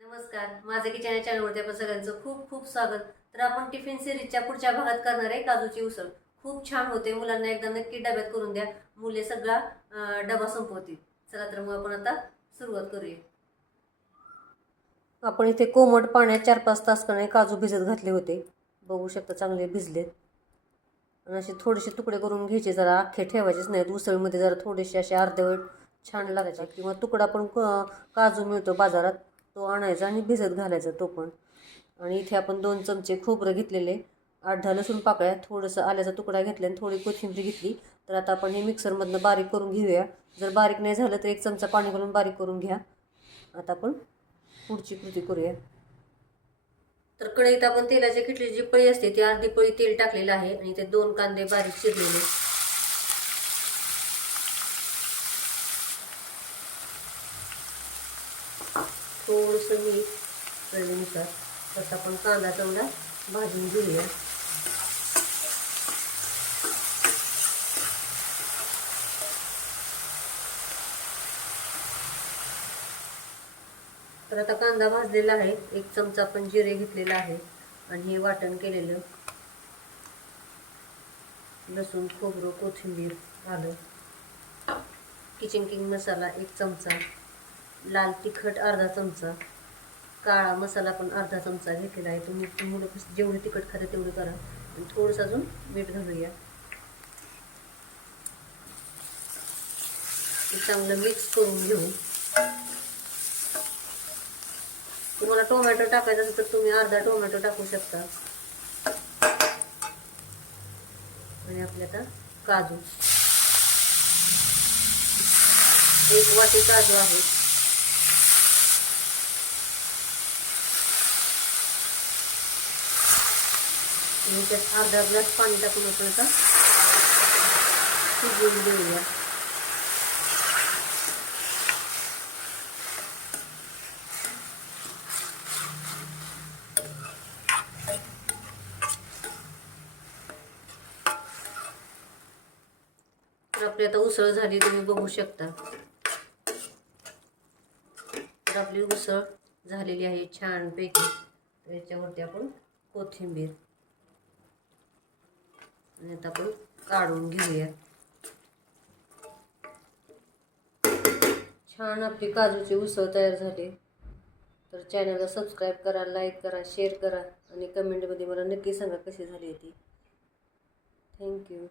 नमस्कार. माझं किचन या चॅनलवरती आपण सगळ्यांचं खूप खूप स्वागत. तर आपण टिफिन सिरीजच्या पुढच्या भागात करणार आहे काजूची उसळ. खूप छान होते. मुलांना एकदा नक्की डब्यात करून द्या. मुले सगळा डबा संपवतील. चला तर मग आपण आता सुरुवात करूया. आपण इथे कोमट पाण्यात चार पाच तास करणे काजू भिजत घातले होते. बघू शकता चांगले भिजलेत. आणि असे थोडेसे तुकडे करून घ्यायचे. जरा अख्खे ठेवायचेच नाहीत. उसळीमध्ये जरा थोडेसे असे अर्धवट छान लागायचे. किंवा तुकडा पण काजू मिळतो बाजारात. तो आणायचा आणि भिजत घालायचा तो पण. आणि इथे आपण दोन चमचे खोबरं घेतलेले. आठ दहा लसूण पाकळ्या. थोडंसं आल्याचा तुकडा घेतला आणि थोडी कोथिंबीर घेतली. तर आता आपण हे मिक्सरमधनं बारीक करून घेऊया. जर बारीक नाही झालं तर एक चमचा पाणी घालून बारीक करून घ्या. आता आपण पुढची कृती करूया. तर कढईत आपण तेलाची किटली जी पळी असते ती अर्धी पळी तेल टाकलेलं आहे आणि ते दोन कांदे बारीक चिरलेले. थोडंसं मीठ चवीनुसार. तसं आपण कांदा तेवढा भाजून घेऊया. तर आता कांदा भाजलेला आहे. एक चमचा आपण जिरे घेतलेला आहे आणि हे वाटण केलेलं. लसूण खोबरं कोथिंबीर आलं. किचन किंग मसाला एक चमचा. लाल तिखट अर्धा चमचा काळा मसाला पण अर्धा चमचा घेतलेला आहे. तुम्ही मुलं कसं जेवढे तिखट खाते तेवढं करा. आणि थोडंसं अजून मीठ घालूया. चांगलं मिक्स करून घेऊ. तुम्हाला टोमॅटो टाकायचा असेल तर तुम्ही अर्धा टोमॅटो टाकू शकता. आणि आपले आता काजू. एक वाटी काजू आहे. आणि त्यात अर्धा ग्लास पाणी टाकून आपण आता शिजवून देऊया तर आपली आता उसळ झाली तुम्ही बघू शकता. तर आपली उसळ झालेली आहे छानपैकी. याच्यावरती आपण कोथिंबीर. आणि आता आपण काढून घेऊया छान आपली काजूची उसळ तयार झाली. तर चॅनलला सबस्क्राईब करा लाईक करा शेअर करा आणि कमेंटमध्ये मला नक्की सांगा कशी झाली ती. थँक्यू